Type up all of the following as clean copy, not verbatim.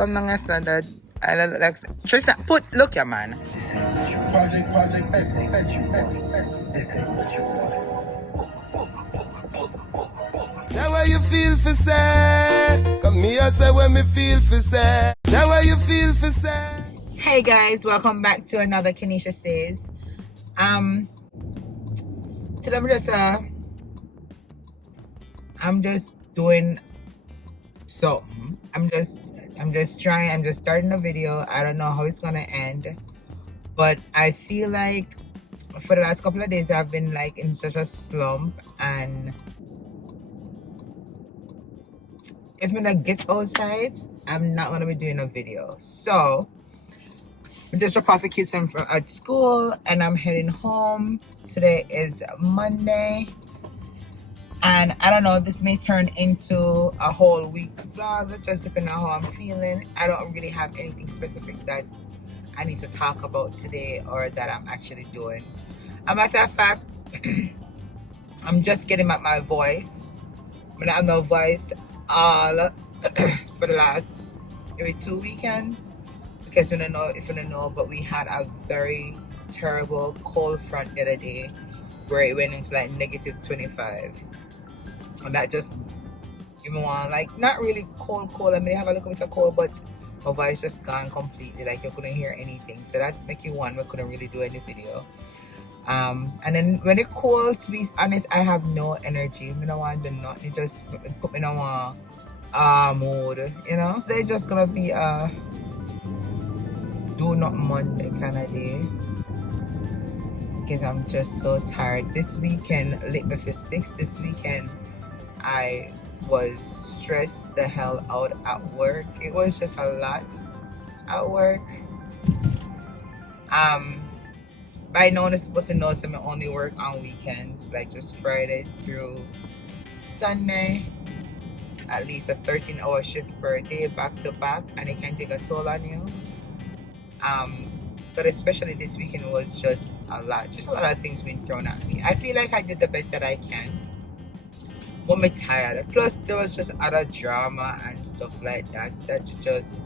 Come on, that I like Tristan. Look, yeah, man. This ain't what you want. This ain't what you want. This ain't what you want. Say what you feel for say. Come here, say what me feel for say. Say what you feel for say. Hey guys, welcome back to another Keneishasays. Today I'm just doing something. I'm just starting a video. I don't know how it's gonna end, but I feel like for the last couple of days I've been like in such a slump, and if I'm gonna get outside, I'm not gonna be doing a video. So I just dropped off the kids from at school and I'm heading home. Today is Monday. And I don't know, this may turn into a whole week vlog, just depending on how I'm feeling. I don't really have anything specific that I need to talk about today or that I'm actually doing. As a matter of fact, I'm just getting back my voice. I mean, I have no voice all for the last maybe 2 weekends. Because we don't know if you don't know, but we had a very terrible cold front the other day where it went into like -25. And that just give me one, like, not really cold. I mean, they have a little bit of cold, but my voice just gone completely. Like, you couldn't hear anything. So that make you one, we couldn't really do any video. And then when it cold, to be honest, I have no energy. I don't want to do nothing. It just put me in a mood, you know? They're just gonna be do not Monday kind of day. Because I'm just so tired. This weekend lit me for 6. This weekend I was stressed the hell out at work. It was just a lot at work. By now I'm supposed to know some only work on weekends, like just Friday through Sunday. At least a 13-hour shift per day, back to back, and it can take a toll on you. But especially this weekend was just a lot of things being thrown at me. I feel like I did the best that I can. But I'm tired. Plus there was just other drama and stuff like that just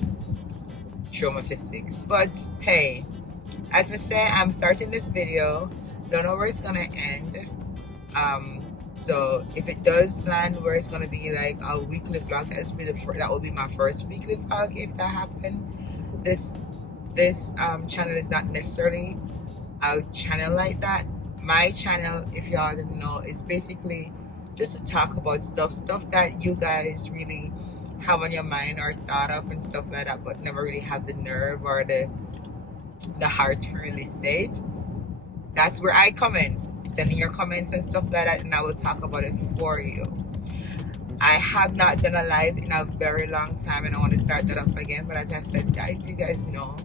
threw me for 6. But hey, as I say, I'm starting this video. Don't know where it's gonna end. So if it does land where it's gonna be like a weekly vlog, that will be my first weekly vlog if that happened. This channel is not necessarily a channel like that. My channel, if y'all didn't know, is basically just to talk about stuff that you guys really have on your mind or thought of and stuff like that, but never really have the nerve or the heart to really say it. That's where I come in, sending your comments and stuff like that, and I will talk about it for you. I have not done a live in a very long time, and I want to start that up again. But as I said, guys, you guys know,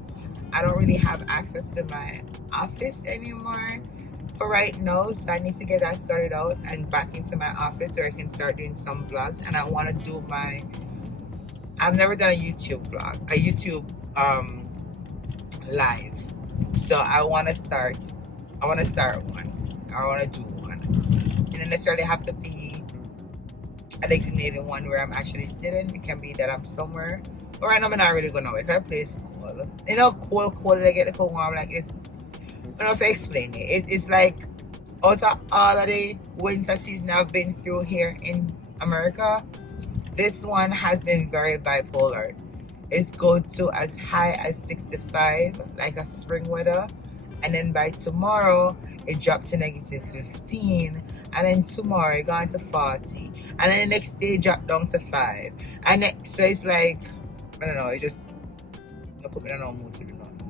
I don't really have access to my office anymore for right now, so I need to get that started out and back into my office so I can start doing some vlogs. And I want to do I've never done a YouTube vlog, a YouTube live, so I want to start one. I want to do one. It doesn't necessarily have to be a designated one where I'm actually sitting. It can be that I'm somewhere. But right now I'm not really going nowhere because I play school. You know, cold, I get the cold warm. Like, it's, I don't know if I explain it. It's like, out of all of the winter season I've been through here in America, this one has been very bipolar. It's go to as high as 65, like a spring weather. And then by tomorrow, it dropped to -15. And then tomorrow, it gone to 40. And then the next day, it dropped down to 5. And then, so it's like, I don't know, it just put me in no mood to do nothing.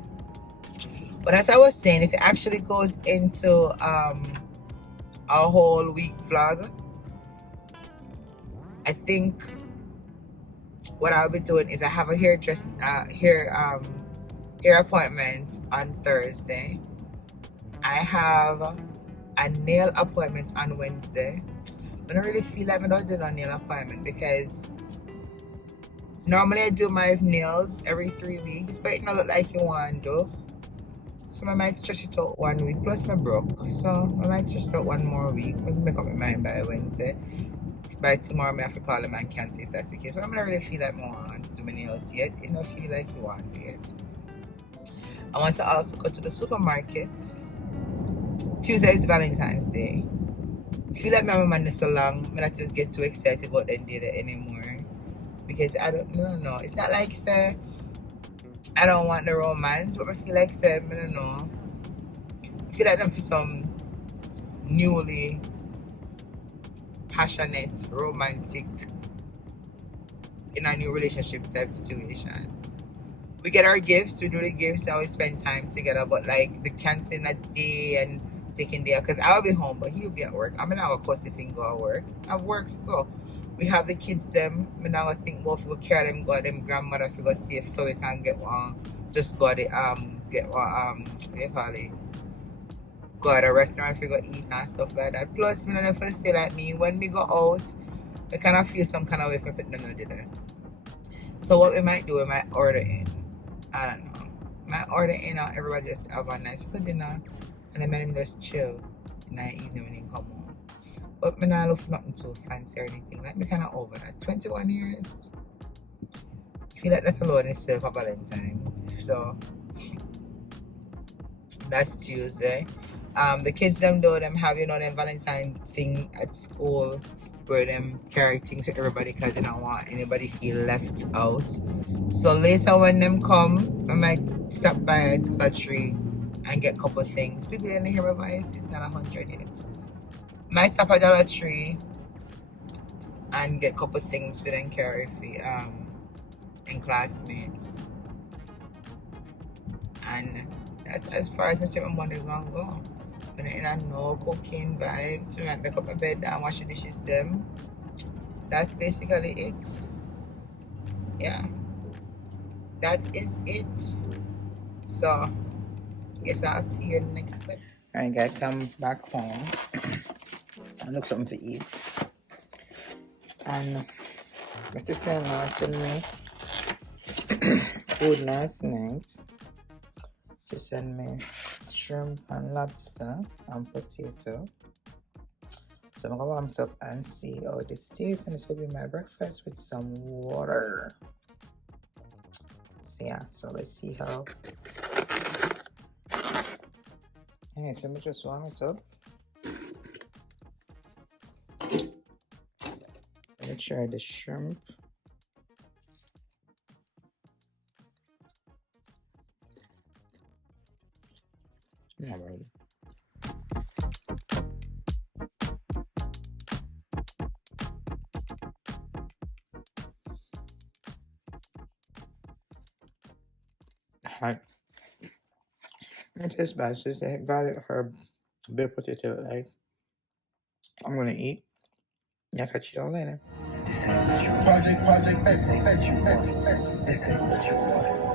But as I was saying, if it actually goes into a whole week vlog, I think what I'll be doing is I have a hair appointment on Thursday. I have a nail appointment on Wednesday. I don't really feel like I don't do no nail appointment because normally I do my nails every 3 weeks, but it don't look like you want to do. So I might stretch it out 1 week. Plus my broke, so I might stretch it out 1 more week. I'll make up my mind by Wednesday. by tomorrow I have to call them and cancel if that's the case. But I'm not really feel like I want to do my nails yet. You don't feel like you want to yet. I want to also go to the supermarket. Tuesday is Valentine's Day. I feel like my man is so long, I not just get too excited about that day anymore. Because I don't know. It's not like say I don't want the romance, but I feel like say I don't know. I feel like I'm for some newly passionate, romantic in a new relationship type situation. We get our gifts, we do the gifts, and we spend time together. But like the canceling a day and taking day, because I'll be home, but he'll be at work. I'm not a cuss if he go at work. I've work to go. We have the kids them. I'm not gonna think about if we go carry them, go to them grandmother if we go safe so we can get one. Just go to get one what do you call it? Go to a restaurant if we go eat and stuff like that. Plus, me not for stay like me. When we go out, I kind of feel some kind of way if I put them there. So what we might do, we might order in. I don't know. Might order in and everybody just have a nice good dinner and then let him just chill in the evening when he come home. But me not look for nothing too fancy or anything. Like me kind of over that. 21 years. I feel like that's alone itself a Valentine. So that's Tuesday. The kids them do them have them Valentine thing at school where them carry things to everybody because they don't want anybody feel left out. So later when them come, I might stop by Dollar Tree and get a couple things. People didn't hear my voice, it's not 100 yet. Might stop at Dollar Tree and get a couple things for them carry for and classmates. And that's as far as my money is gonna go. When I in no cooking vibes, we might make up my bed and wash the dishes them. That's basically it. Yeah. That is it. So I guess I'll see you in the next clip. Alright guys, I'm back home. I look something to eat. And my sister-in-law sent me food last night. She sent me shrimp and lobster and potato. So I'm gonna warm this up and see how this tastes, and this will be my breakfast with some water. So yeah, so let's see how. Okay, so let me just warm it up. Let me try the shrimp. Yeah, right. Hi. It tastes bad. So it's the violet herb, baked potato. Like I'm gonna eat. Yeah, catch you all later. This ain't what you project, this ain't what you want. This ain't what you want.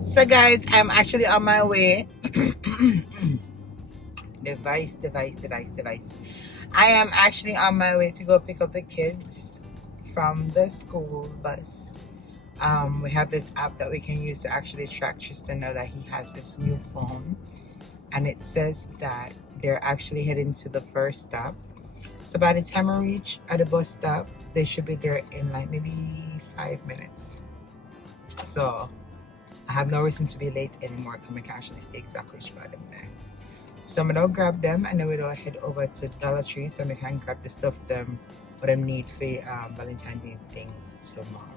So guys, I'm actually on my way. Device. I am actually on my way to go pick up the kids from the school bus. We have this app that we can use to actually track Tristan now that he has this new phone. And it says that they're actually heading to the first stop. So by the time I reach at the bus stop, they should be there in like maybe 5 minutes. So I have no reason to be late anymore because I can actually see exactly where them there. So I'm gonna grab them and then we'll head over to Dollar Tree so we can grab the stuff them what them need for Valentine's Day thing tomorrow.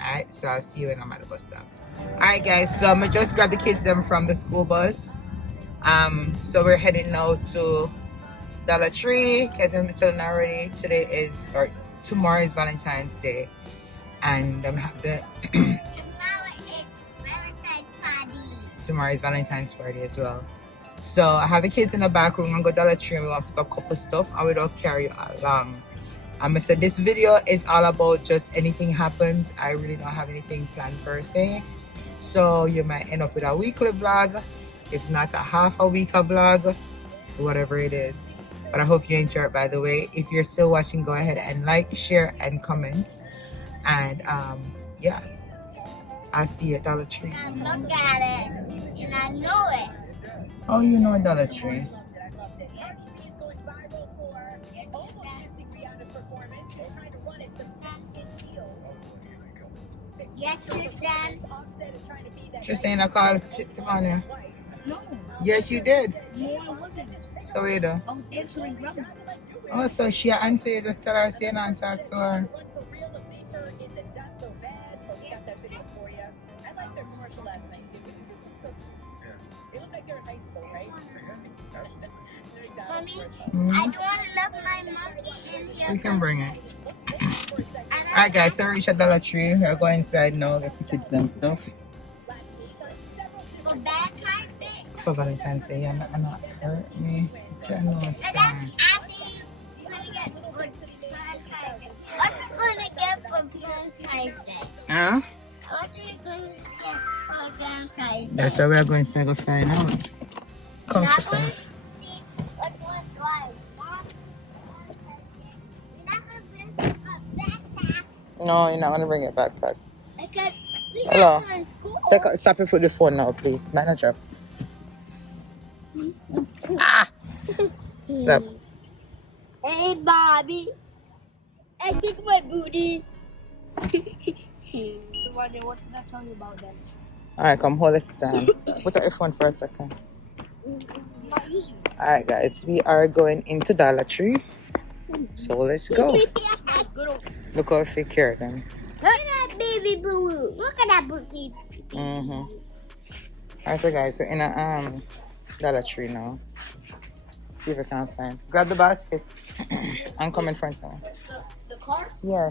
Alright, so I'll see you when I'm at the bus stop. Alright guys, so I'm gonna just grab the kids them from the school bus. So we're heading now to Dollar Tree because I'm telling already tomorrow is Valentine's Day and have the tomorrow is Valentine's party as well. So I have the kids in the back room. I'm gonna go Dollar Tree and we're gonna pick up a couple stuff and we don't carry you along. I said this video is all about just anything happens. I really don't have anything planned per se. So you might end up with a weekly vlog, if not a half a week vlog, whatever it is. But I hope you enjoy it by the way. If you're still watching, go ahead and like, share, and comment. And yeah. I see it, Dollar Tree. I look at it, and I know it. Oh, you know Dollar Tree. Yes, Tristan. Tristan, I called Tiffany. No, Yes, you did. no, I wasn't. So wait though. I was answering grandma. Oh, so she answered you, just tell her, say no and talk to her. Mommy, Mhm. I don't want to look my monkey in here. We can bring it. Alright guys, so we reached a Dollar Tree. We're going inside now, get the kids them stuff. For Valentine's Day. For Valentine's Day, I'm not hurt me. And that's asking you when you get for Valentine's Day. What's we going to get for Valentine's Day? Huh? What's we going to get for Valentine's Day? That's why we're going to go find out. Come, Not Tristan. going to see what one do I want. You're not going to bring a backpack No, you're not going to bring it backpack. because we Hello. have one in school. Stop it for the phone now, please. Manager. Ah! Stop. Hey, Bobby. I kick my booty. So, Wanya, what did I tell you about that? Alright, come hold it stand. Put out your phone for a second. I'm not using it. Alright guys, we are going into Dollar Tree. So let's go. It's good old. Look how they care them. Look at that baby boo. Look at that booty. Alright, so guys, we're in a Dollar Tree now. See if I can find. Grab the baskets. I'm coming in front of me. The car? Yeah.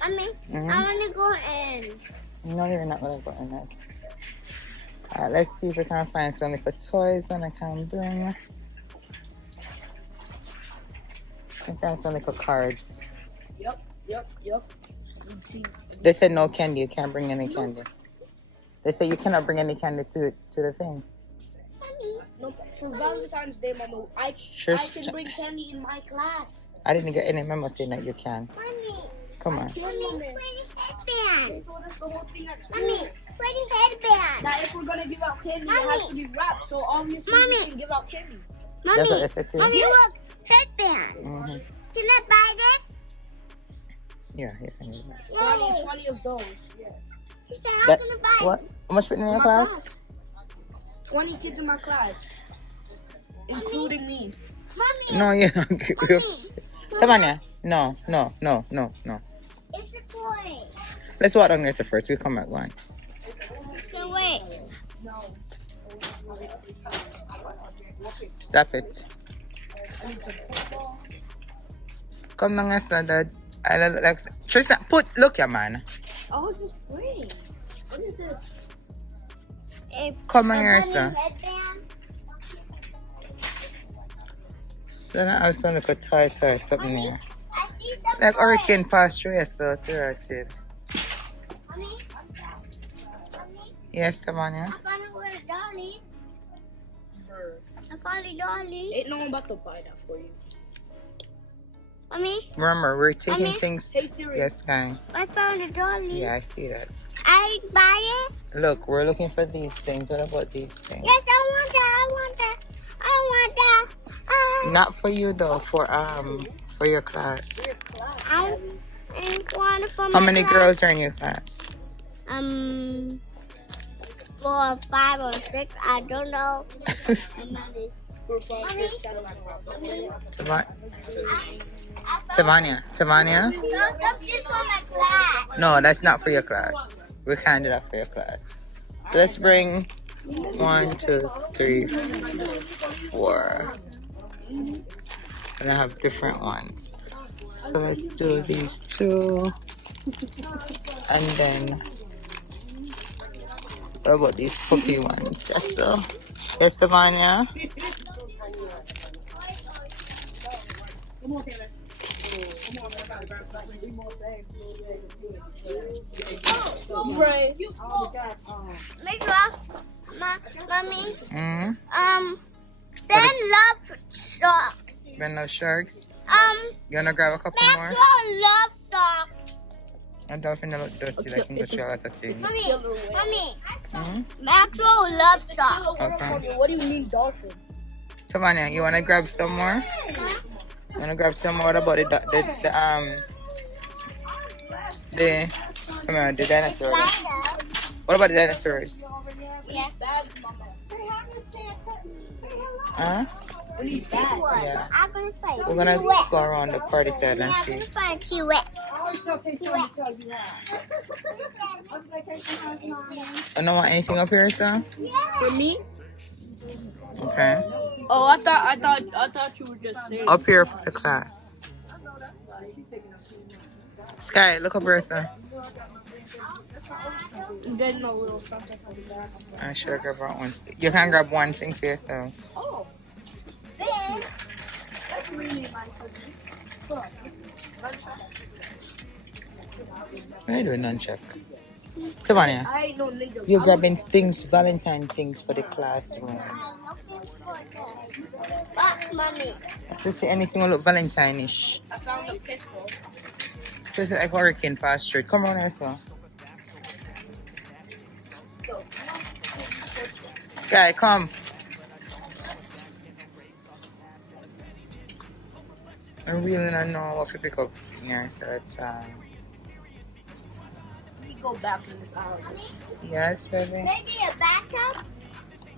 Mommy, Mhm. I want to go in. No, you're not gonna go in that. Alright, let's see if we can find some little toys and I can bring. I can find some little cards. Yep. They said no candy, you can't bring any candy. They say you cannot bring any candy to the thing. No, for Valentine's Day, Mama, I Sure, can bring candy in my class. I didn't get any memo saying that you can. Mommy, Come on. pretty headbands. So that's the whole thing at school. Mommy, pretty headbands. That if we're gonna give out candy, it has to be wrapped. So obviously we Mommy. can give out candy. That's what Mommy, they said to you? Mommy, look, headbands. Mm-hmm. Can I buy this? Yeah, you can do that. 20 of those. Yeah. She said I'm That- gonna buy. What? How much fitting in your My class? 20 kids in my class, including me. Mommy, No, you're not. Mommy, Come on, yeah. No. it's a toy. Let's walk down there first. We'll come back going. So wait. Stop it. Come down, Dad. I look like Tristan. Look, yeah, man. I was just playing. What is this? Come A here, bunny sir. headband. So now I have some little toy, something Mommy, here. I see some Like toys. hurricane passed through, yes, so to her, see. Mommy, Yes, Tamania. I found a little dolly. I found a dolly. Ain't no one about to buy that for you. Mommy, Remember, we're taking Mommy? things. Hey Siri. Yes, guy. I found a dolly. Yeah, I see that. I buy it. Look, we're looking for these things. What about these things? Yes, I want that. I want that. I want that. Not for you though, for your class. I want it for How my many class. girls are in your class? 4, 5, or 6. I don't know. For 5, 6, 7, 8. Tavania. No, something for my class. No, that's not for your class. We can't do that for your class. So let's bring 1, 2, 3, 4. And I have different ones. So let's do these 2. And then what about these puppy ones? That's so. Yes, Tavania. Miss Rock, Mommy, Mm-hmm. Ben loves sharks. Ben no sharks. You wanna grab a couple more? Maxwell loves socks. I don't think they look dirty. Like you can go through a lot of things. Mommy. Hmm? Maxwell loves socks. Okay. What do you mean dolphin? Savannah, you wanna grab some more? You wanna grab some more? What about the dinosaurs? What about the dinosaurs? Yes. Huh? Yeah. I'm gonna find We're gonna T-Rex. go around the party side and I'm see. gonna find T-Rex. You don't want anything up here, sir? For me? Okay. Oh, I thought you were just saying. Up here for the class. Sky, look up here, sir. There's no little something for the back. I should have grabbed one. You can grab one thing for yourself. Oh, that's really nice of you. What are you doing, nunchuck? Savannah, I ain't no nigga. you're grabbing things, Valentine things for the classroom. But, Mommy. Just see anything will look Valentine-ish. I found a pistol. This is like hurricane past street. Come on, sir. Sky, come. I really don't know what to pick up in here, so it's We go back in this house. yes, baby. Maybe a bathtub?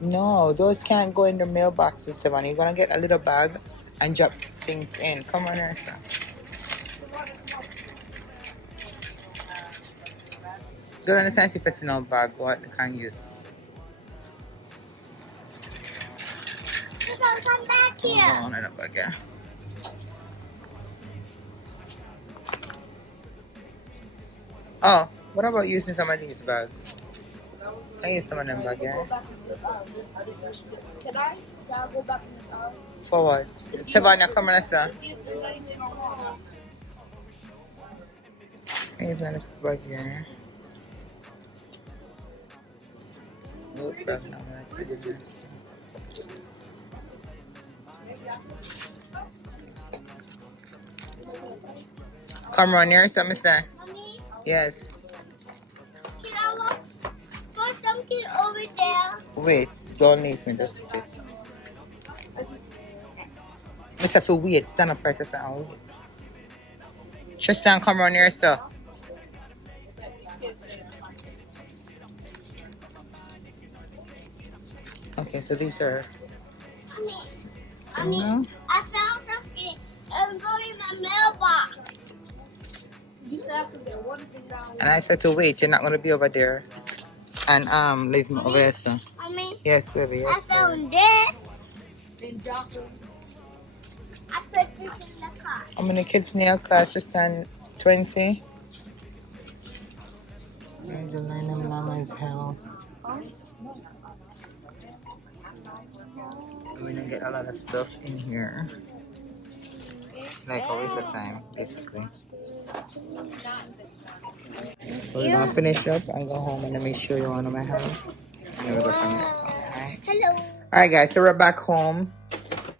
No, those can't go in the mailboxes, Savannah. You're gonna get a little bag and drop things in. Come on, sir. Don't understand if it's no bag, what they can use. Come back here. No, no, no, bag, yeah. Oh, what about using some of these bags? Can I use some of them bags, yeah? Can I go back in this house? For what? Savannah, come on, sir. See if there's anything wrong. Can I use another bag here? Nope, that's not what I can do. Come on here, something, sir. Mommy, Yes. can I look for something over there? Wait, don't leave me, just sit. Mr. Phil, wait. Stand up right there and wait. Tristan, come around here, sir. Okay, so these are Mommy, similar. I found something. I'm going in my mailbox. You said I could get one thing down. And I said to wait, you're not gonna be over there. And leave me over here, sir. Mommy, Yes, baby, I yes. Baby. found this. And drop them. I put this in the car. How many kids in your class? Tristan, 20? There's a line of long as hell. We're gonna get a lot of stuff in here. Like a waste of time, basically. So we're gonna finish up and go home and let me show you one of my house. And then we'll go from there. So, alright. Hello. Alright guys, so we're back home.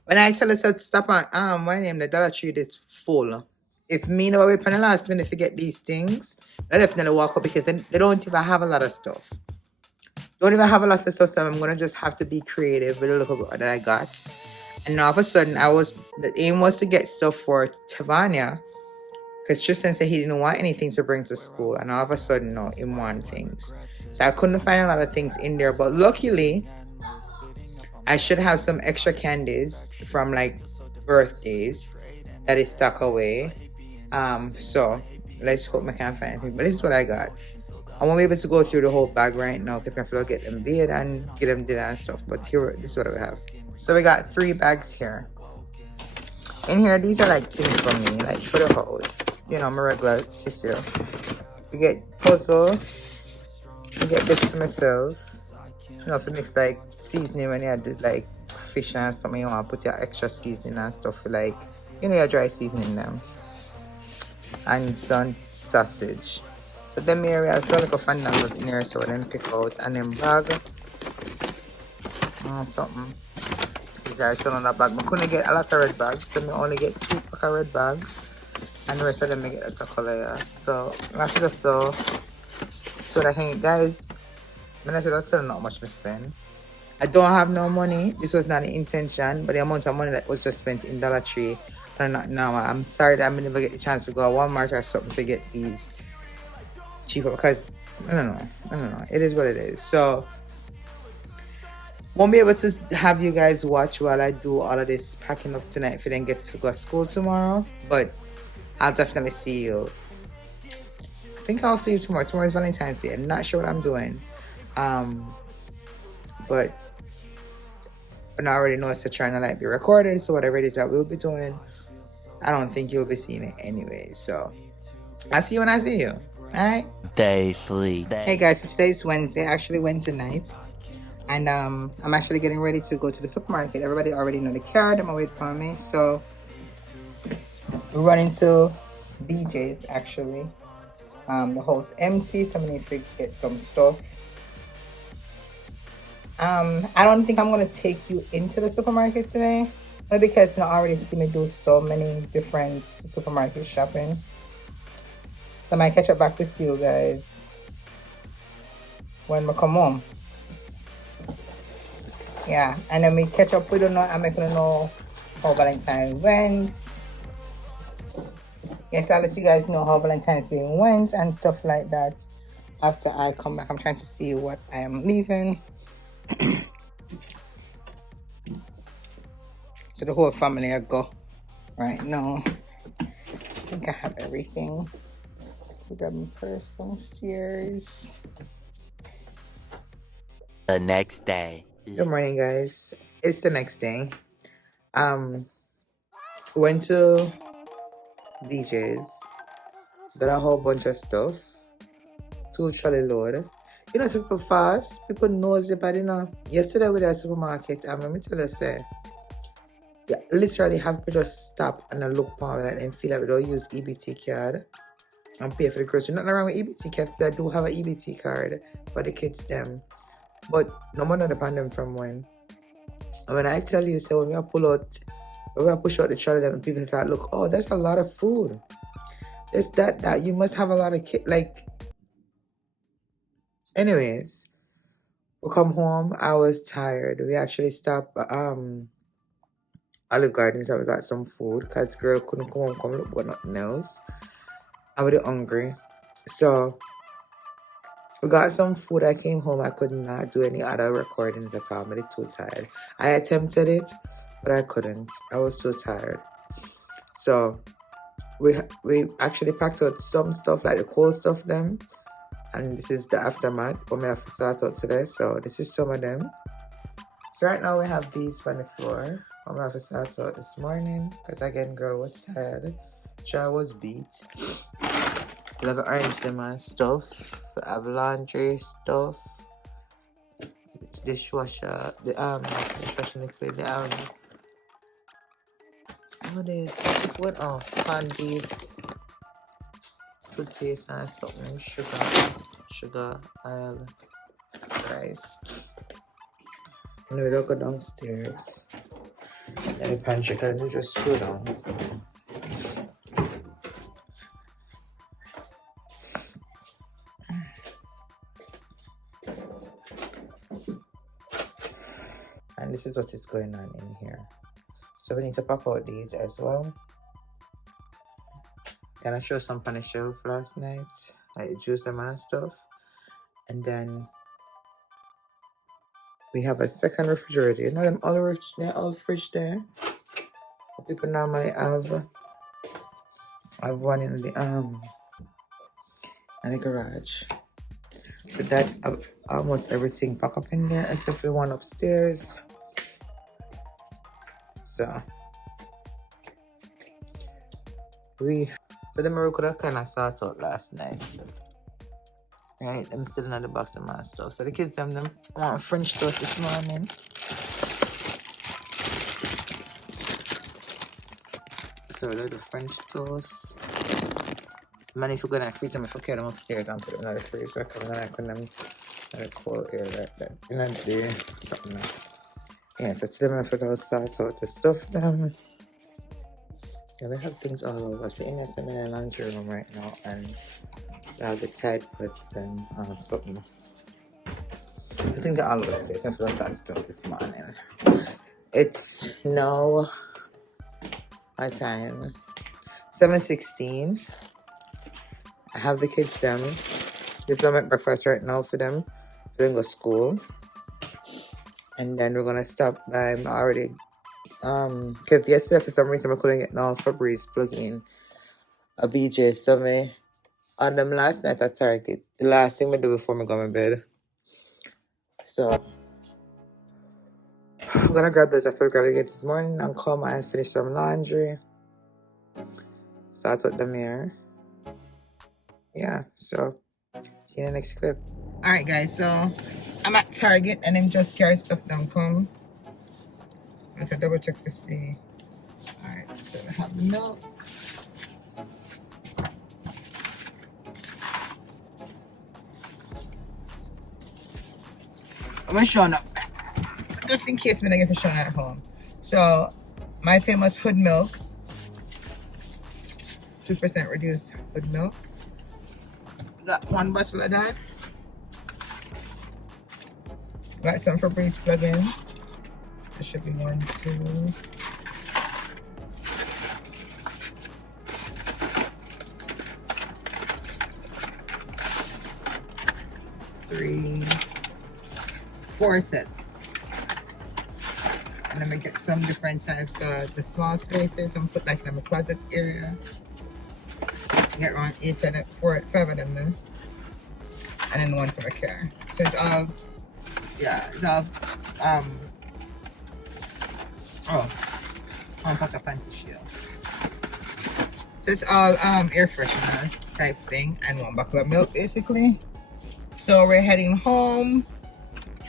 When I tell us to stop on my name, the Dollar Tree is full. If me know wait on the last minute to get these things, I definitely walk up because they don't even have a lot of stuff. Don't even have a lot of stuff, so I'm gonna just have to be creative with a little bit that I got. And now all of a sudden, the aim was to get stuff for Tavania, because Tristan said he didn't want anything to bring to school, and all of a sudden, no, he wanted things. So I couldn't find a lot of things in there, but luckily, I should have some extra candies from like birthdays that is stuck away. So let's hope I can find anything. But this is what I got. I won't be able to go through the whole bag right now because I have to get them bid and get them dinner and stuff. But here, this is what we have. So we got 3 bags here. In here, these are like things for me, like for the house. You know, my regular tissue. You get puzzles. You get bits for myself. You know, if it makes like seasoning when you had like fish and something, you want to put your extra seasoning and stuff for like, you know, your dry seasoning them. And some sausage. So then we have some little fandangos in here, so then pick out and then bag. Something. These are another bag. I couldn't get a lot of red bags, so I only get 2 pack a red bag. And the rest of them I get a color, yeah. So I have to just so that I can, guys, when I said that's still not how much I spend. I don't have no money. This was not the intention, but the amount of money that was just spent in Dollar Tree are not normal. I'm sorry that I'm gonna never get the chance to go to Walmart or something to get these cheaper because I don't know. It is what it is. So won't be able to have you guys watch while I do all of this packing up tonight if you didn't get to go to school tomorrow. But I'll definitely see you. I think I'll see you tomorrow. Tomorrow's Valentine's Day. I'm not sure what I'm doing. But I already know it's trying to like be recorded. So whatever it is that we'll be doing, I don't think you'll be seeing it anyway. So I'll see you when I see you. Alright? Day 3. Hey guys, so today's Wednesday, actually Wednesday night. And I'm actually getting ready to go to the supermarket. Everybody already know the card. I'm waiting for me. So we're running to BJ's actually. The house empty, so I'm gonna get some stuff. I don't think I'm gonna take you into the supermarket today, but because you already see me do so many different supermarket shopping. So I might catch up back with you guys when we come home. Yeah, and then we catch up. We don't know. I'm not gonna know how Valentine's went. Yes, I'll let you guys know how Valentine's Day went and stuff like that after I come back. I'm trying to see what I am leaving. So the whole family I go right now. I think I have everything. So grab my purse downstairs. The next day. Good morning, guys. It's the next day. Went to BJ's. Got a whole bunch of stuff. 2 trolley load. You know, people fast. People knows it, but you know. Yesterday we were at the supermarket, and let me tell you, say, yeah, literally have to just stop and look for it and feel like we don't use EBT card and pay for the grocery. Nothing wrong with EBT card, because I do have an EBT card for the kids them. But no one depend them from when. And when I tell you, so when we pull out, when we push out the trolley, them people start look, oh, that's a lot of food. There's that you must have a lot of like. Anyways, we come home. I was tired. We actually stopped Olive Gardens and we got some food because girl couldn't come look for nothing else. I was hungry. So we got some food. I came home. I could not do any other recordings at all. I'm too tired. I attempted it, but I couldn't. I was so tired. So we actually packed out some stuff like the cold stuff them. And this is the aftermath. I'm going to have to start out today. So this is some of them. So right now we have these on the floor. I'm going to have to start out this morning. Because again, girl was tired. Child was beat. We have arranged them and stuff. We have laundry stuff. Dishwasher. The dishwasher liquid. What is what? Oh, canned beef. Toothpaste and something, sugar, oil, rice. And we don't go downstairs. And the pantry can you just throw down. And this is what is going on in here. So we need to pop out these as well. Can I show some on the shelf last night? Like juice them and stuff. And then we have a second refrigerator. You know them all fridge there? People normally have one in the garage. So that almost everything pack up in there except for the one upstairs. So the Morocco that kind of sort out last night. So. Right, I'm still in the box of my stuff. So the kids them want French toast this morning. So like the French toast. Man, if you're gonna freeze them, if you carry them upstairs and put them in the freezer, because then I couldn't have a cold air like that. You know, something like that. Yeah, so today I'm gonna sort out the stuff them. Yeah, we have things all over. So in the laundry room right now, and we have the Tide Pods and something. I think they're all over the place. That's what I started to talk this morning. It's now my time. 7:16. I have the kids them. Just gonna make breakfast right now for them. They're going to school. And then we're gonna stop by already. Because yesterday for some reason I couldn't get no Febreze plug in a BJ, so me on them last night at Target. The last thing we do before me go to bed. So I'm gonna grab those after I grab the kids this morning and come and finish some laundry. Start out the mirror. Yeah, so see you in the next clip. Alright guys, so I'm at Target and I'm just carry stuff them come. I have to double check for see. Alright, so I have the milk. I'm gonna show up just in case we don't get for showing at home. So my famous hood milk, 2% reduced hood milk. Got one bottle of that. Got some Febreze plugins. There should be 1, 2. Three, 4 sets. And then we get some different types of the small spaces. I'm put like in my closet area. Get around 8 of them, 5 of them there. And then 1 for the car. So it's all, yeah, it's all, one pack of panty shield. So it's all air freshener type thing and 1 bottle of milk basically. So we're heading home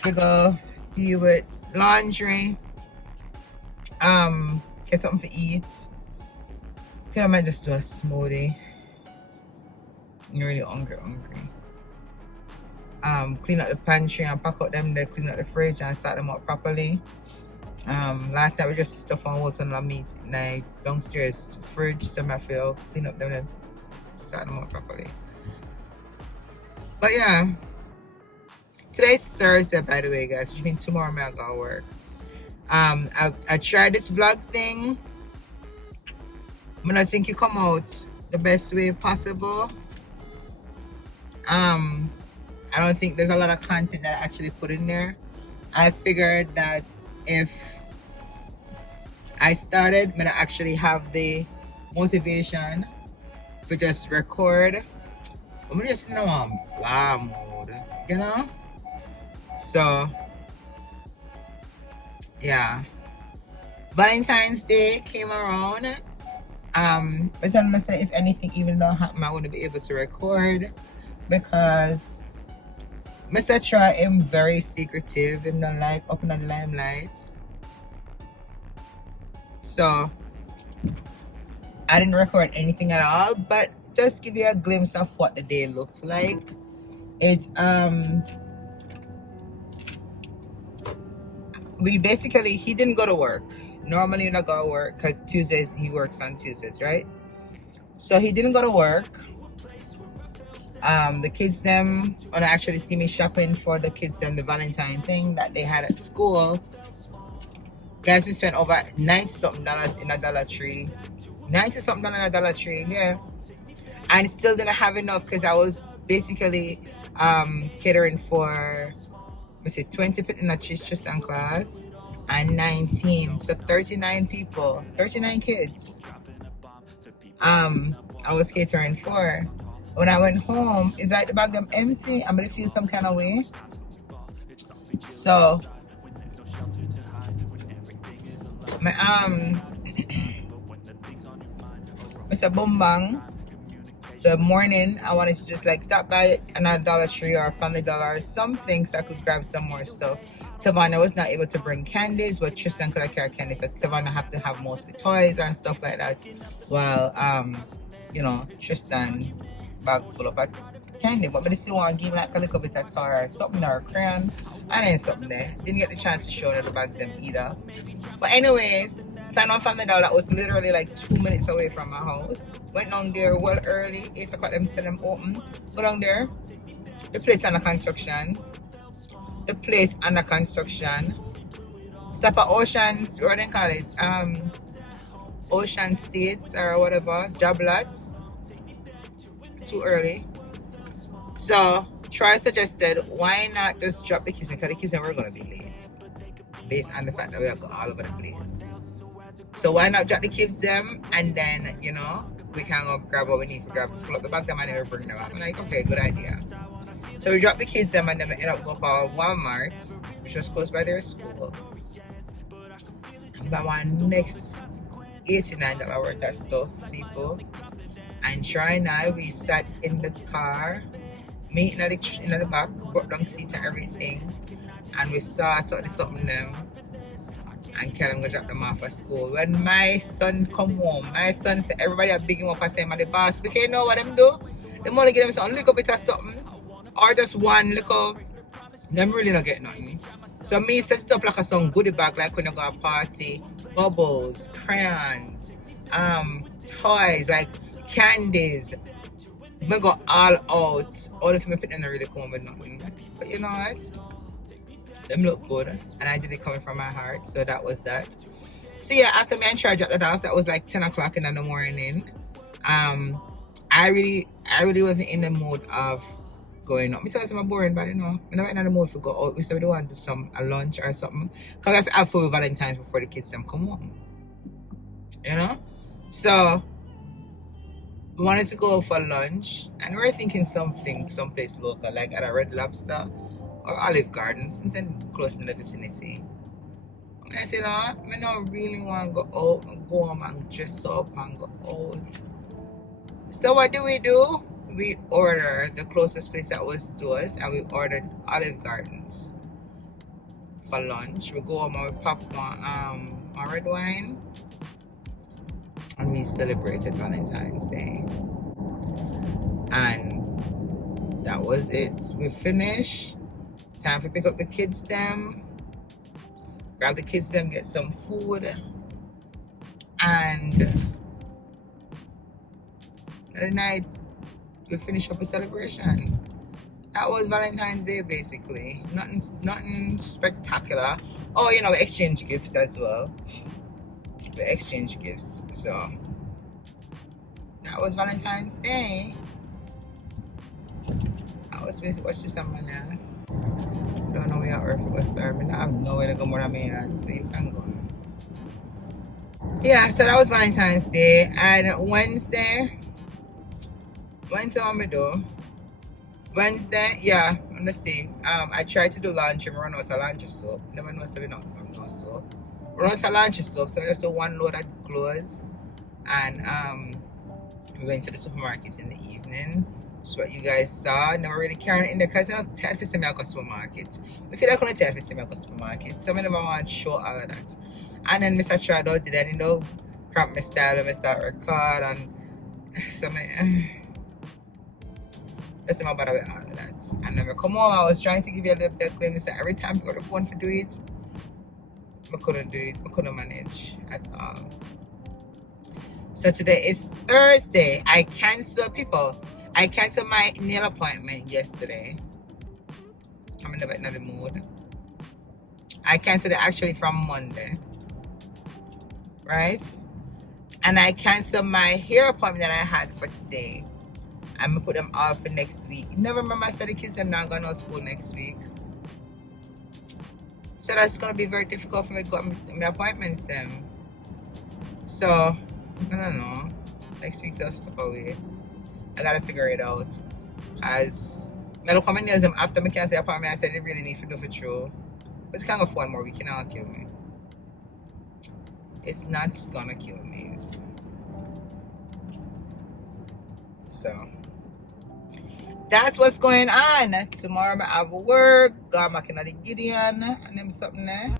to go deal with laundry, get something to eat. I think I might just do a smoothie. I'm really hungry. Clean up the pantry and pack out them there, clean up the fridge and start them up properly. Last night we just stuff on water and meat in the downstairs fridge, so I feel clean up them and start them up properly. But yeah, today's Thursday by the way guys, which means tomorrow I gotta work. I tried this vlog thing. I think it come out the best way possible. I don't think there's a lot of content that I actually put in there. I figured that if I started, I'm gonna actually have the motivation to just record. I'm just in a blah mode, you know? So yeah, Valentine's Day came around. I told myself if anything even though happen, I wouldn't be able to record because Mr. Try am very secretive and don't like up in the limelight. So I didn't record anything at all, but just give you a glimpse of what the day looked like. It's he didn't go to work. Normally he don't go to work because Tuesdays he works on Tuesdays, right? So he didn't go to work. The kids them wanna actually see me shopping for the kids them the Valentine thing that they had at school. Guys, we spent over $90-something in a Dollar Tree. $90-something in a Dollar Tree, yeah. And still didn't have enough because I was basically catering for 20 people in a Tristan class and 19, so 39 people, 39 kids. I was catering for. When I went home, it's like the bag them empty. I'm gonna feel some kind of way. So my Mr. Bumbang, the morning I wanted to just like stop by another Dollar Tree or Family Dollar or something so I could grab some more stuff. Tavana was not able to bring candies, but Tristan could carry candies. So Tavana have to have mostly toys and stuff like that. While you know, Tristan bag full of candy. But I still want to give like a little bit of toy or something or a crayon. And then something there. Didn't get the chance to show the bags them either. But anyways, Found one Family Dollar that was literally like 2 minutes away from my house. Went down there well early. 8 o'clock them said them open. Go down there. The place under construction. The place under construction. Stop at Oceans, what do they call it? Ocean States or whatever. Job lots. Too early. So Troy suggested, why not just drop the kids, because the kids were going to be late based on the fact that we are all over the place. So why not drop the kids them, and then, you know, we can go grab what we need to grab, fill up the bag them and never bring them up. I'm like, okay, good idea. So we dropped the kids them and then we end up going to Walmart, which was close by their school. But my next $89 worth of stuff, people. And Troy and I, we sat in the car, me in the back, brought down seat and everything. And we saw something them. And Kellen go drop them off at school. When my son come home, my son said, everybody are bigging up and saying, the boss, because you know what them do? They only give them some little bit of something. Or just one little, them really not get nothing. So me set it up like a some goodie bag, like when I go to a party, bubbles, crayons, toys, like candies. We go all out. All of them put them really come with nothing. But you know what? Them look good. And I did it coming from my heart. So that was that. So yeah, after me and Troy dropped that off, that was like 10 o'clock in the morning. I really wasn't in the mood of going out. Because I'm boring, but you know, I'm not in the mood to go out. We still want to do a lunch or something. Because I have to have food Valentines before the kids them come home. You know? So we wanted to go for lunch, and we were thinking someplace local, like at a Red Lobster or Olive Garden, since I'm close in the vicinity. I said, no, I don't really want to go out and go home and dress up and go out. So what do? We ordered the closest place that was to us, and we ordered Olive Gardens for lunch. We go home and we pop my red wine, and we celebrated Valentine's Day. And that was it. We finished. Time to pick up the kids them. Grab the kids them, get some food. And the night we finish up a celebration. That was Valentine's Day basically. Nothing spectacular. Oh, you know, we exchange gifts as well. We exchange gifts. So that was Valentine's Day. I was busy watching something now. Don't know where Earth was serving. I have nowhere to go more than me, so you can go. Yeah, so that was Valentine's Day. And Wednesday, what me do? Wednesday, yeah, let's see. I tried to do laundry, run out of laundry soap. Never know so we not have no soap. Run out of laundry soap, so we just do one load of clothes. And we went to the supermarket in the evening. That's what you guys saw. Never really carrying it in there because I'm not tired to see me at the supermarket. I feel like I'm not tired to see me at the supermarket. So I never want to show all of that. And then Mr. Trado did that, you know, cramp my style and I start record and so that's not bad with all of that. And then I come home, I was trying to give you a little bit of glimpse. Every time I got the phone to do it, I couldn't do it. I couldn't manage at all. So today is Thursday. I canceled my nail appointment yesterday. I'm in the mood. I canceled it actually from Monday. Right? And I canceled my hair appointment that I had for today. I'm gonna put them off for next week. Never remember I said the kids are not going to school next week. So that's gonna be very difficult for me to go my appointments then. So I don't know. Next week's just step away. I gotta figure it out. As I look at nails them after I cancel the appointment, I said they really need to do for true. But it's kind of 1 more week, not kill me. It's not gonna kill me. So that's what's going on. Tomorrow I have work, go back in the Gideon and them something there.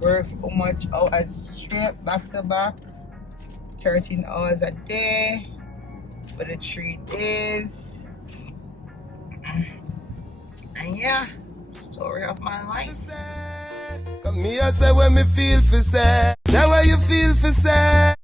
Work for much hours straight, back to back. 13 hours a day for the 3 days. And yeah, story of my life. Come here, say what me feel for say. Say what you feel for say.